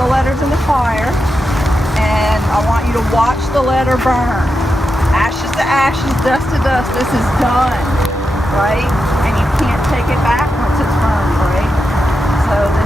the letters in the fire, and I want you to watch the letter burn. Ashes to ashes, dust to dust. This is done, right? And you can't take it back once it's burned, right? So